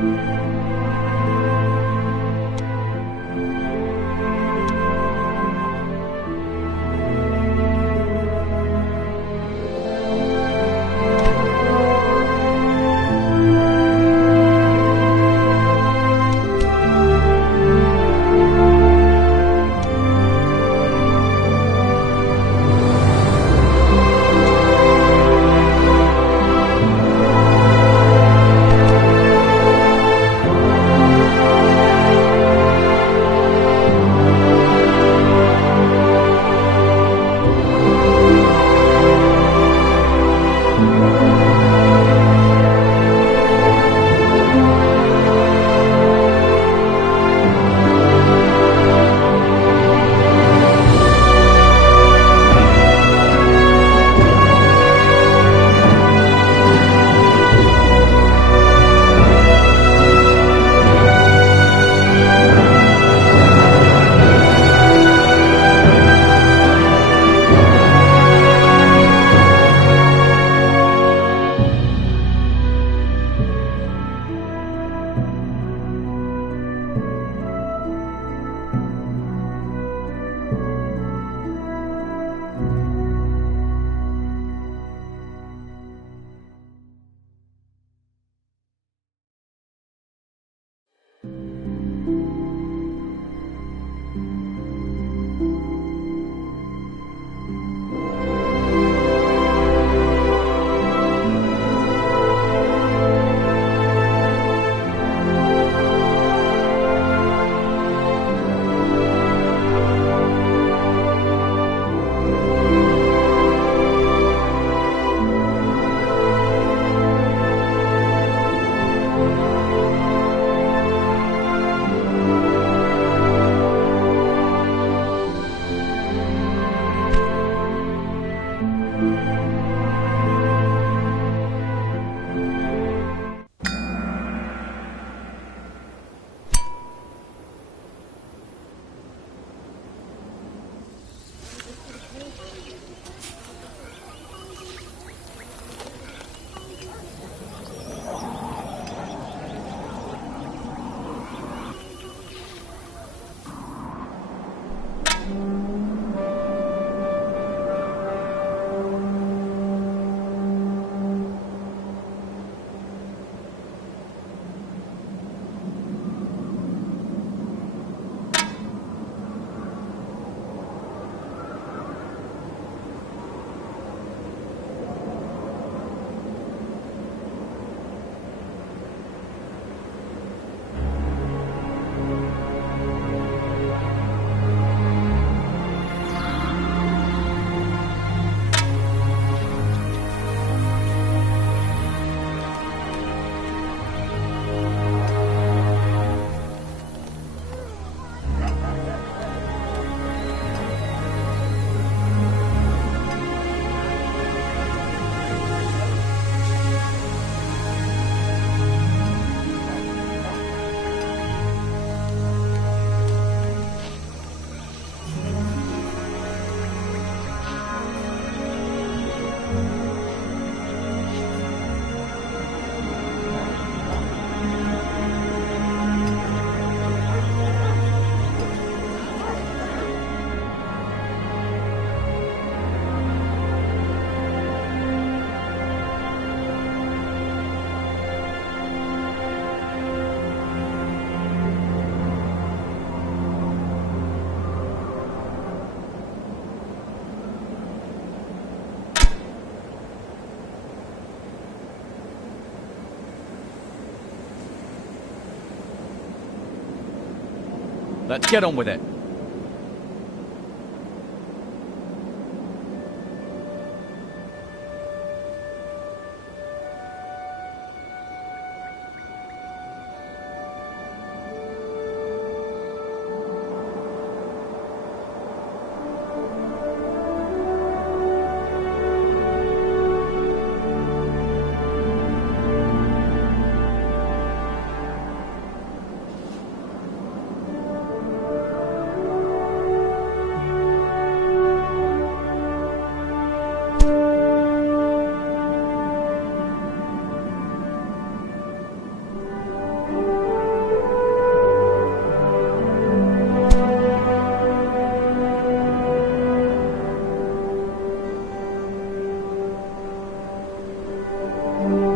Let's get on with it.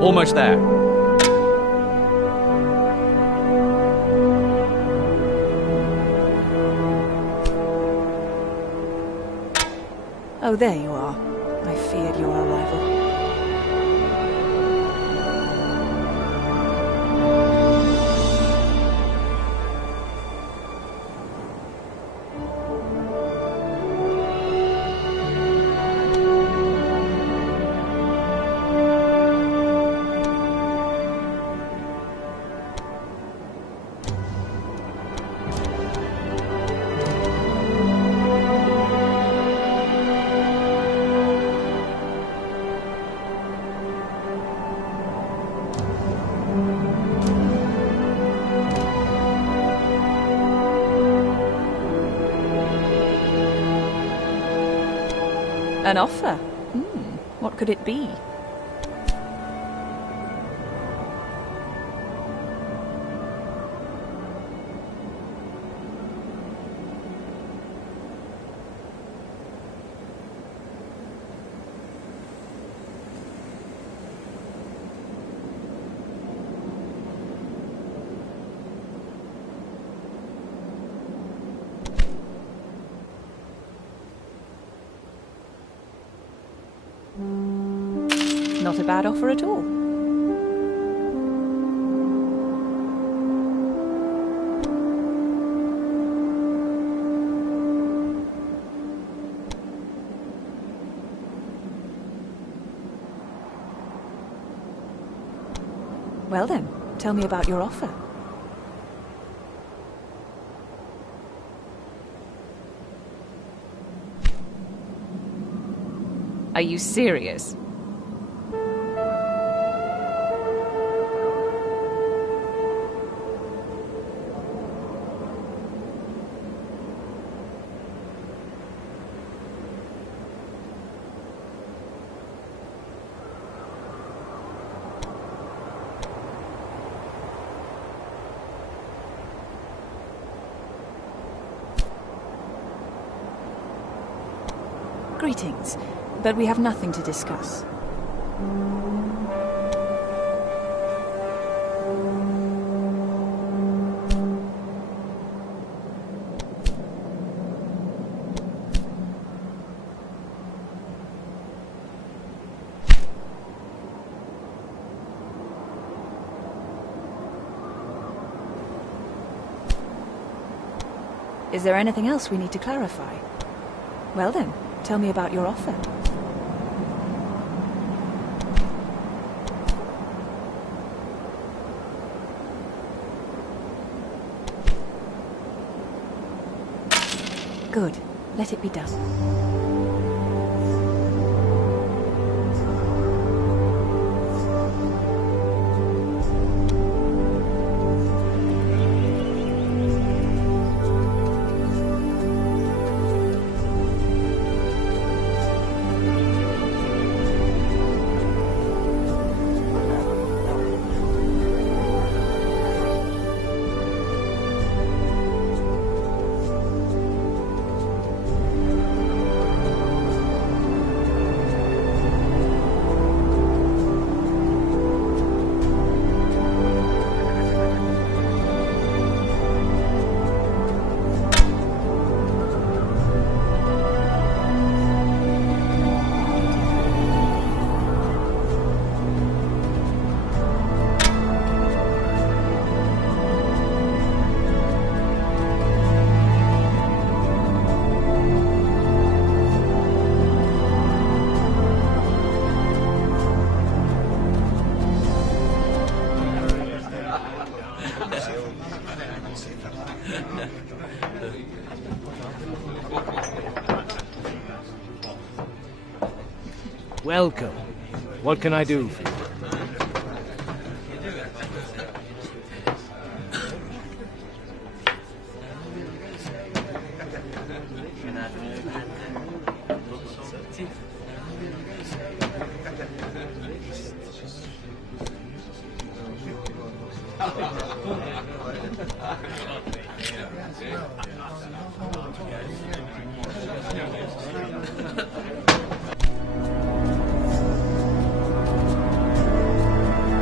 Almost there. Oh, there you are. I feared your arrival. An offer? What could it be? Not a bad offer at all. Well then, tell me about your offer. Are you serious? Greetings, but we have nothing to discuss. Is there anything else we need to clarify? Well then, tell me about your offer. Good. Let it be done. Welcome. What can I do for you?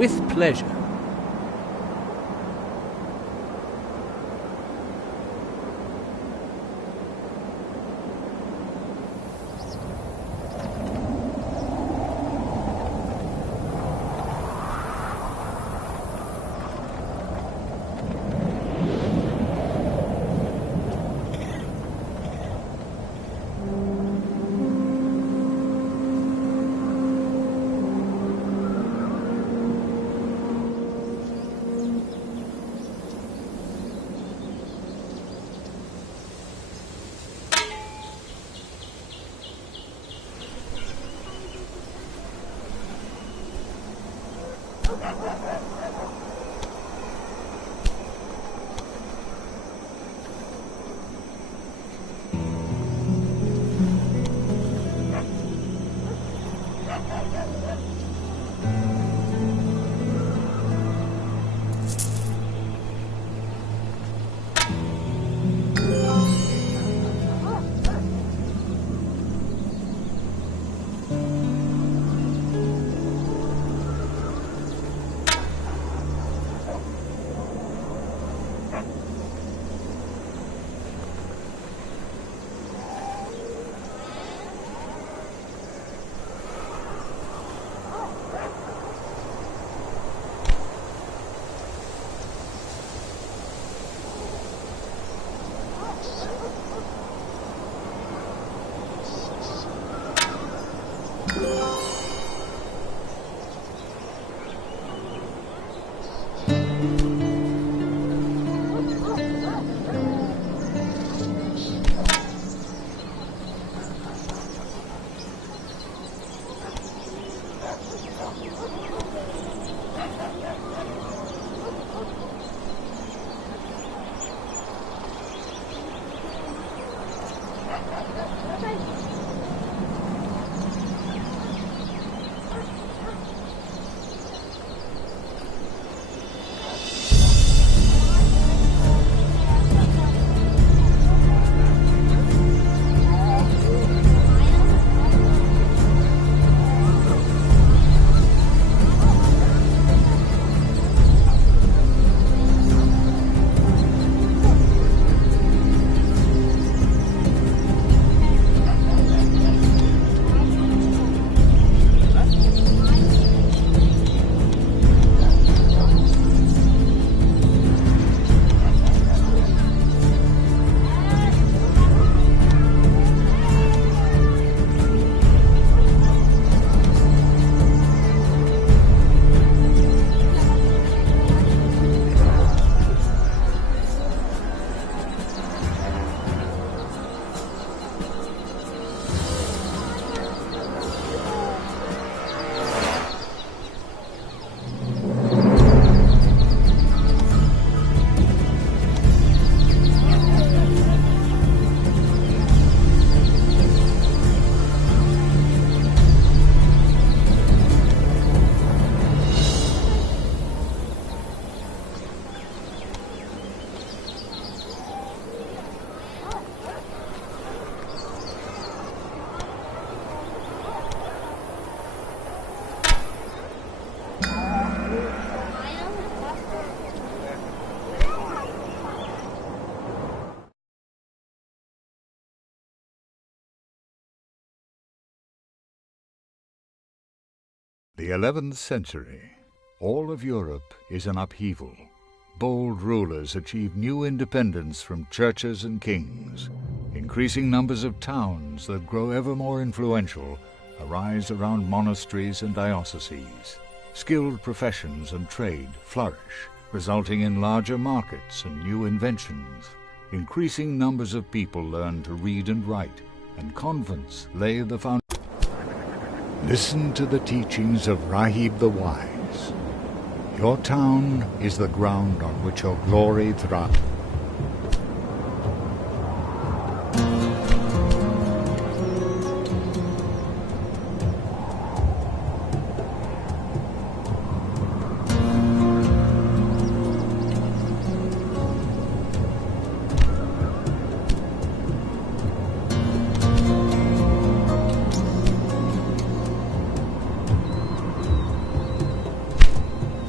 With pleasure. The 11th century. All of Europe is in upheaval. Bold rulers achieve new independence from churches and kings. Increasing numbers of towns that grow ever more influential arise around monasteries and dioceses. Skilled professions and trade flourish, resulting in larger markets and new inventions. Increasing numbers of people learn to read and write, and convents lay the foundation. Listen to the teachings of Rahib the Wise. Your town is the ground on which your glory thrives.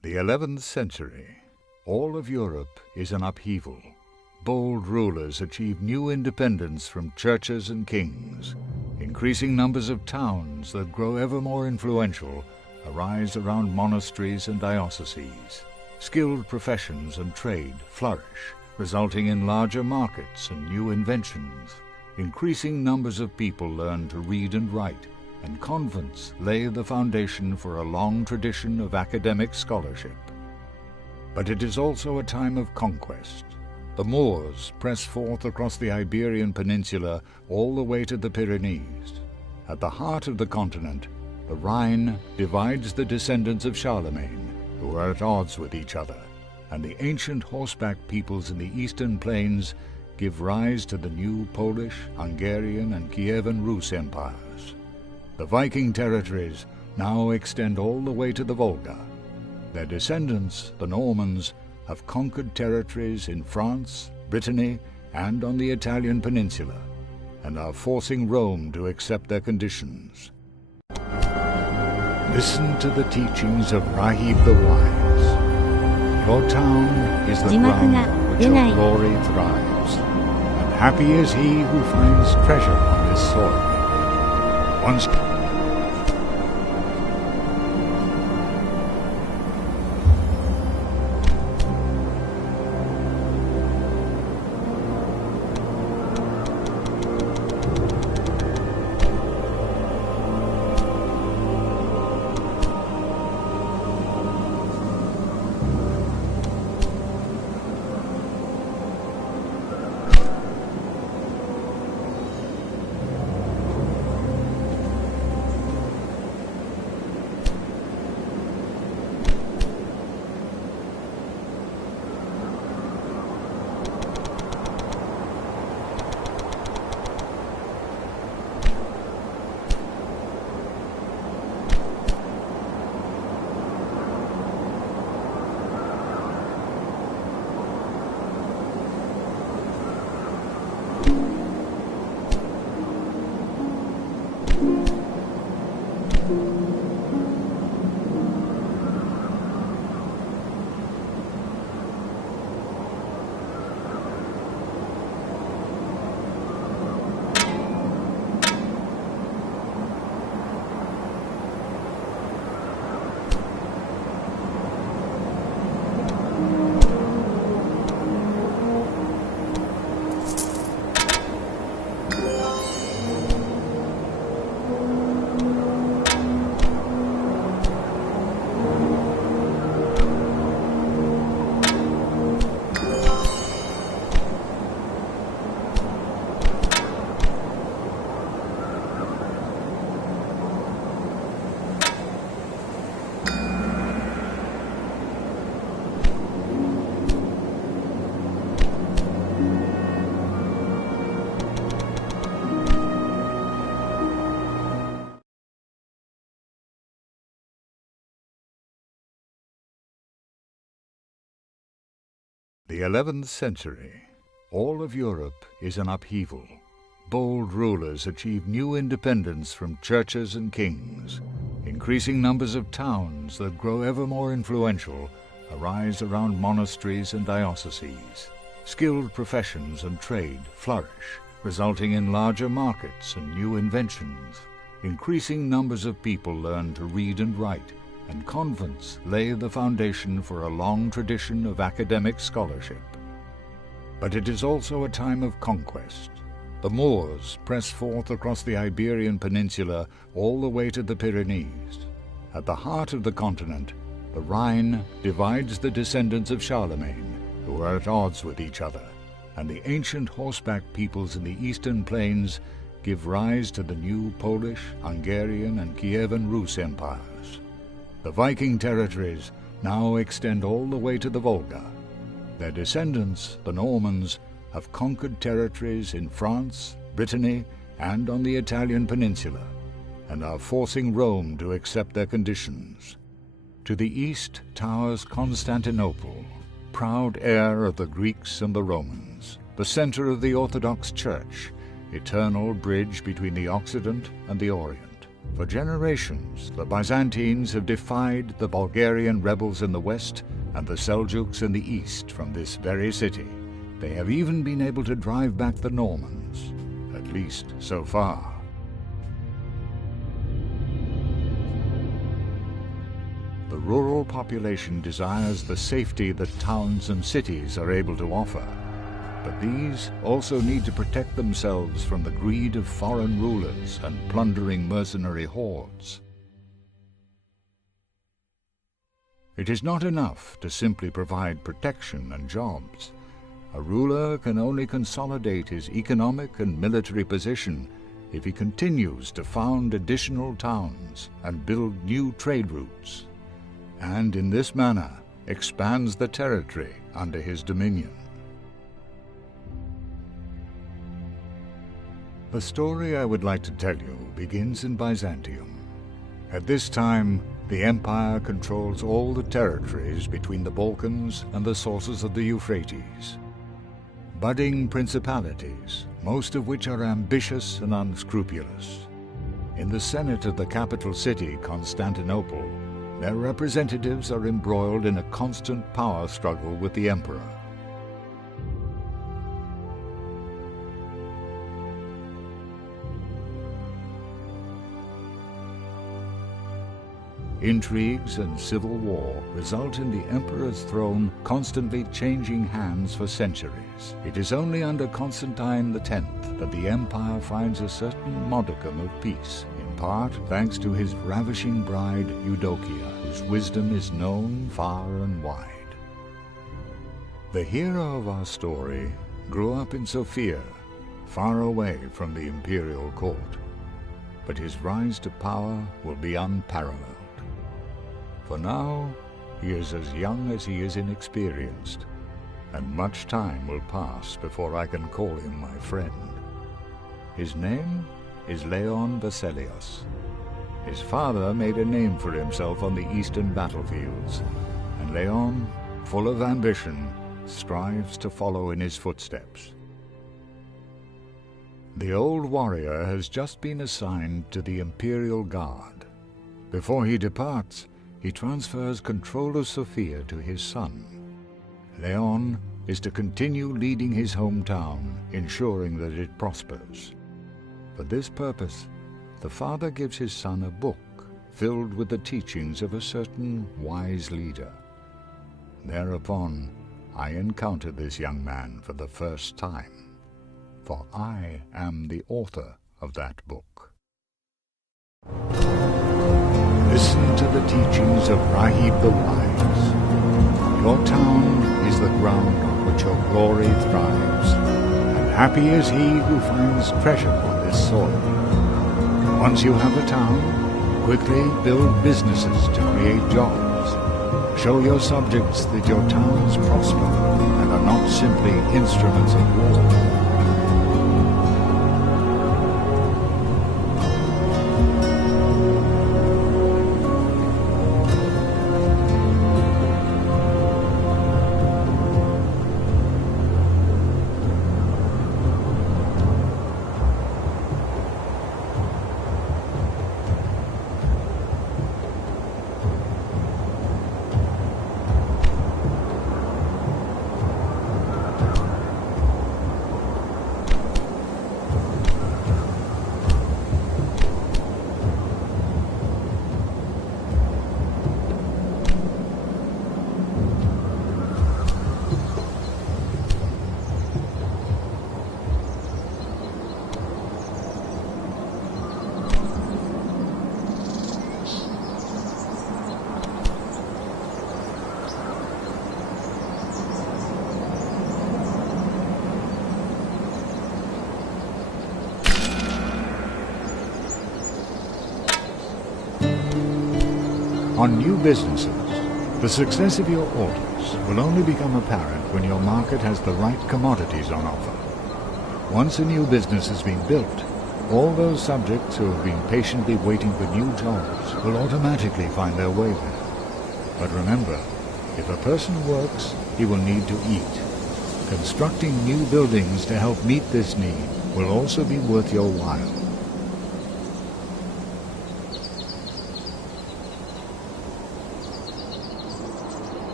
The 11th century. All of Europe is an upheaval. Bold rulers achieve new independence from churches and kings. Increasing numbers of towns that grow ever more influential arise around monasteries and dioceses. Skilled professions and trade flourish, resulting in larger markets and new inventions. Increasing numbers of people learn to read and write, and convents lay the foundation for a long tradition of academic scholarship. But it is also a time of conquest. The Moors press forth across the Iberian Peninsula all the way to the Pyrenees. At the heart of the continent, the Rhine divides the descendants of Charlemagne, who are at odds with each other, and the ancient horseback peoples in the eastern plains give rise to the new Polish, Hungarian, and Kievan Rus empires. The Viking territories now extend all the way to the Volga. Their descendants, the Normans, have conquered territories in France, Brittany, and on the Italian peninsula, and are forcing Rome to accept their conditions. Listen to the teachings of Rahib the Wise. Your town is the ground on which your glory thrives, and happy is he who finds treasure on this soil. Once The 11th century. All of Europe is an upheaval. Bold rulers achieve new independence from churches and kings. Increasing numbers of towns that grow ever more influential arise around monasteries and dioceses. Skilled professions and trade flourish, resulting in larger markets and new inventions. Increasing numbers of people learn to read and write, and convents lay the foundation for a long tradition of academic scholarship. But it is also a time of conquest. The Moors press forth across the Iberian Peninsula all the way to the Pyrenees. At the heart of the continent, the Rhine divides the descendants of Charlemagne, who are at odds with each other, and the ancient horseback peoples in the eastern plains give rise to the new Polish, Hungarian, and Kievan Rus empires. The Viking territories now extend all the way to the Volga. Their descendants, the Normans, have conquered territories in France, Brittany, and on the Italian peninsula, and are forcing Rome to accept their conditions. To the east towers Constantinople, proud heir of the Greeks and the Romans, the center of the Orthodox Church, eternal bridge between the Occident and the Orient. For generations, the Byzantines have defied the Bulgarian rebels in the west and the Seljuks in the east from this very city. They have even been able to drive back the Normans, at least so far. The rural population desires the safety that towns and cities are able to offer, but these also need to protect themselves from the greed of foreign rulers and plundering mercenary hordes. It is not enough to simply provide protection and jobs. A ruler can only consolidate his economic and military position if he continues to found additional towns and build new trade routes, and in this manner expands the territory under his dominion. The story I would like to tell you begins in Byzantium. At this time, the empire controls all the territories between the Balkans and the sources of the Euphrates. Budding principalities, most of which are ambitious and unscrupulous. In the Senate of the capital city, Constantinople, their representatives are embroiled in a constant power struggle with the emperor. Intrigues and civil war result in the emperor's throne constantly changing hands for centuries. It is only under Constantine X that the empire finds a certain modicum of peace, in part thanks to his ravishing bride Eudokia, whose wisdom is known far and wide. The hero of our story grew up in Sofia, far away from the imperial court, but his rise to power will be unparalleled. For now, he is as young as he is inexperienced, and much time will pass before I can call him my friend. His name is Leon Vasilios. His father made a name for himself on the eastern battlefields, and Leon, full of ambition, strives to follow in his footsteps. The old warrior has just been assigned to the Imperial Guard. Before he departs, he transfers control of Sofia to his son. Leon is to continue leading his hometown, ensuring that it prospers. For this purpose, the father gives his son a book filled with the teachings of a certain wise leader. Thereupon, I encounter this young man for the first time, for I am the author of that book. Listen to the teachings of Rahib the Wise. Your town is the ground on which your glory thrives, and happy is he who finds treasure on this soil. Once you have a town, quickly build businesses to create jobs. Show your subjects that your towns prosper and are not simply instruments of war. On new businesses, the success of your orders will only become apparent when your market has the right commodities on offer. Once a new business has been built, all those subjects who have been patiently waiting for new jobs will automatically find their way there. But remember, if a person works, he will need to eat. Constructing new buildings to help meet this need will also be worth your while.